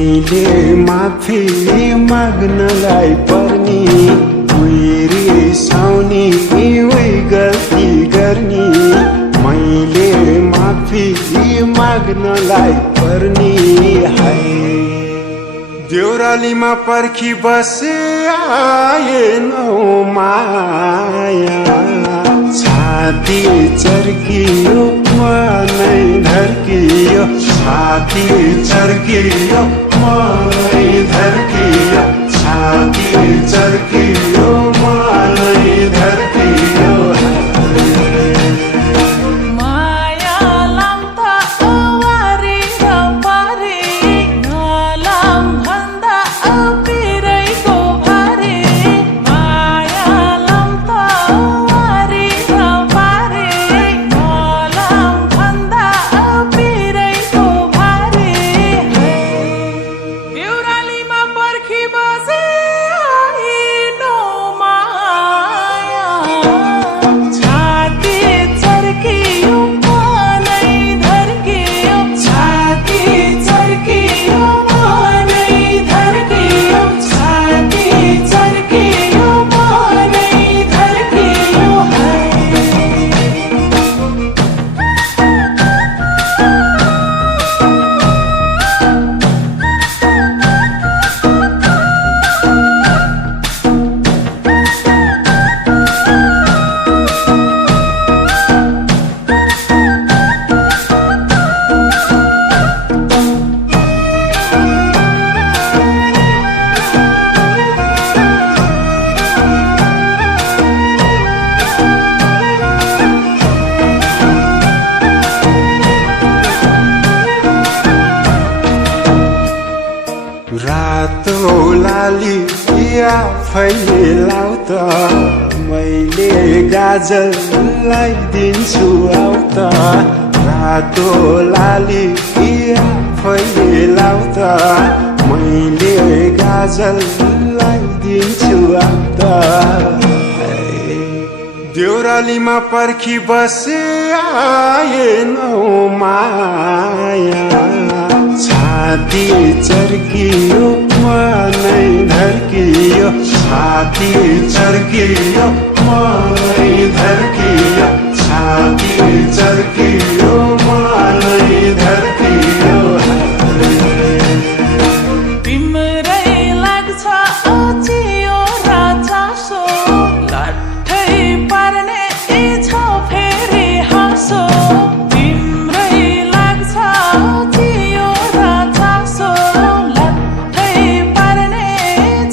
मैले माफी माग्नलाई पर्नी रिसाउने उही गल्ती गर्ने मैले माफी माग्नलाई पर्नी है देउरालीमा पर्खी बसे आएनौ माया छाती चर्कियो मनै धर्कियो छाती चर्कियो मनै धर्कियो छाती चर्कियो मनै धर्कियो रातो लाली आफैले लाउ त मैले गाजल लगाइदिन्छु आउ त रातो लाली आफैले लाउ त मैले गाजल लगाइदिन्छु आउ त देउरालीमा पर्खी बसे आएनौ माया छाती चर्कियो मनै धर्कियो छाती चर्कियो मनै धर्कियो छाती चर्कियो मनै धर्कियो तिम्रै लाग्छ अचियो र चासो लट्ठै पर्ने छ फेरि हाँसो तिम्रै लाग्छ अचियो र चासो लट्ठै पर्ने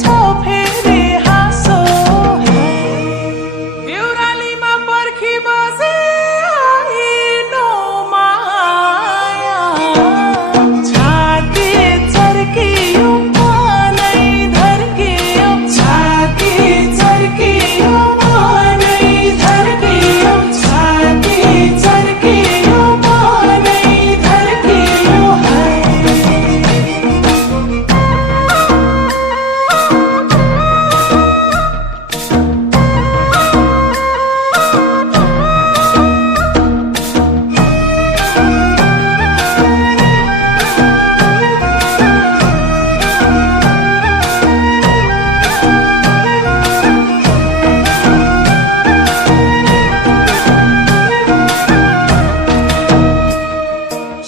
छ फेरि हाँसो देउरालीमा पर्खी बसे आएनौ माया छाती चर्कियो मनै धर्कियो छाती चर्कियो मनै धर्कियो छाती चर्कियो मनै धर्कियो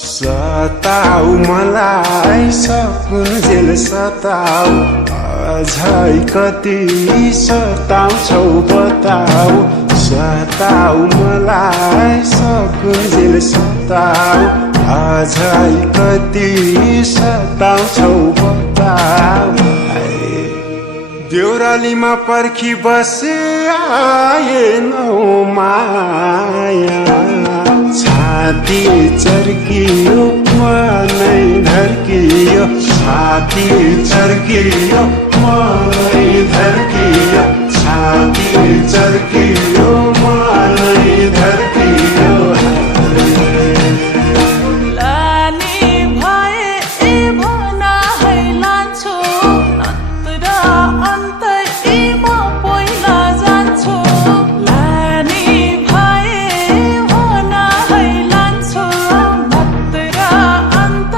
सताऊ मलाई सकुन्जेल सताऊ अझै कति सताउँछौ बताऊ सताऊ मलाई सकुन्जेल सताऊ अझै कति सताउँछौ बताऊ देउरालीमा पर्खी बसे आएनौ माया छाती चर्कियो मनै धर्कियो छाती चर्कियो मनै धर्कियो छाती चर्कियो मनै धर्कियो लानी भए भना है लान्छु नत्र अन्त म पहिला जान्छु लानी भए भना है लान्छु नत्र अन्त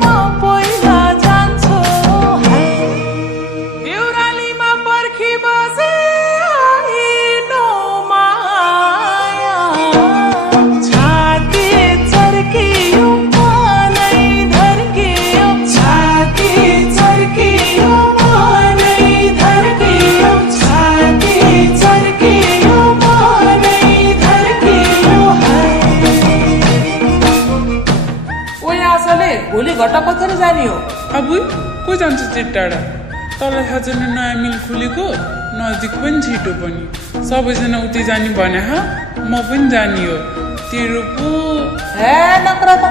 म पहिला जान्छु टाढा तल थाहा छैन नयाँ मिल खुलेको नजिक पनि छिटो पनि सबैजना उतै जाने भने म पनि जाने हो तेरो पो हे नक्रा त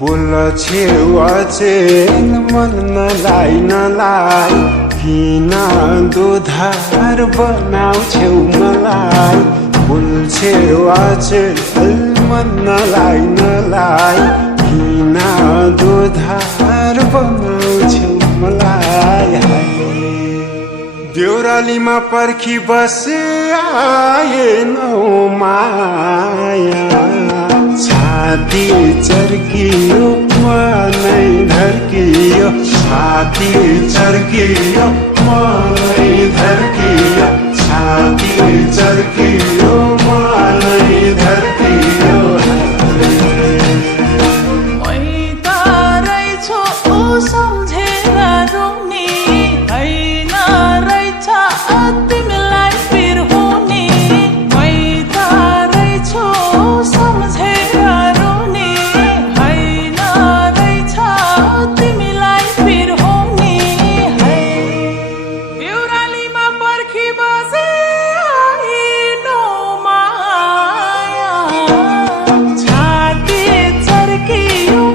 बोल छेवा चेन मन नलाई किन दोधार बनाउँछौ मलाई बोल छेवा चेन मन नलाई किन दोधार बनाउँछौ मलाई देउरालीमा पर्खी बसे आएनौ माया छाती चर्कियो मनै धर्कियो छाती चर्कियो मनै धर्कियो छाती चर्कियो मनै धर्कियो सम्झेर रुङ्नी होइन रहेछ तिमीलाई फिर हुने मै त रहेछु सम्झेर रुने होइन रहेछ तिमीलाई फिर हुने है देउरालीमा पर्खी बसे आइनो माया छाती चर्कियो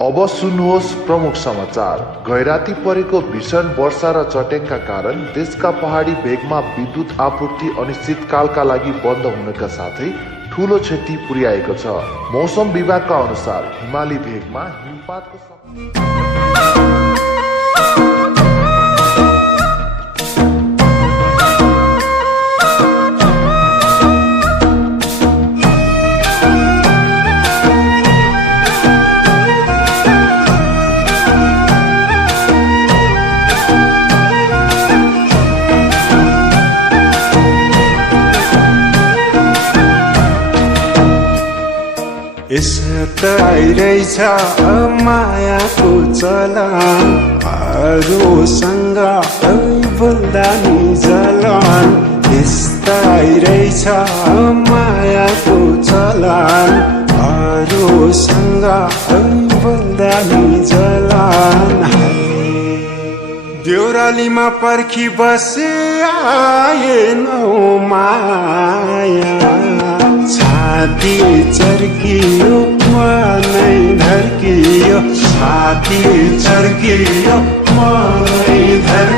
अब सुन्नुहोस् प्रमुख समाचार। गैराती परेको भीषण वर्षा र चट्याङका कारण देशका पहाडी भेगमा विद्युत आपूर्ति अनिश्चितकालका लागि बन्द हुनका साथै ठूलो क्षति पुर्याएको छ। मौसम विभागका अनुसार हिमाली भेगमा हिमपातको यस्तै रहेछ मायाको चलन अरूसँग बोल्दा नि जलन यस्तै रहेछ मायाको चलन अरूसँग बोल्दा नि जलन देउरालीमा पर्खी बसे आएनौ माया छाती चर्कियो मनै धर्कियो छाती चर्कियो मनै धर्कियो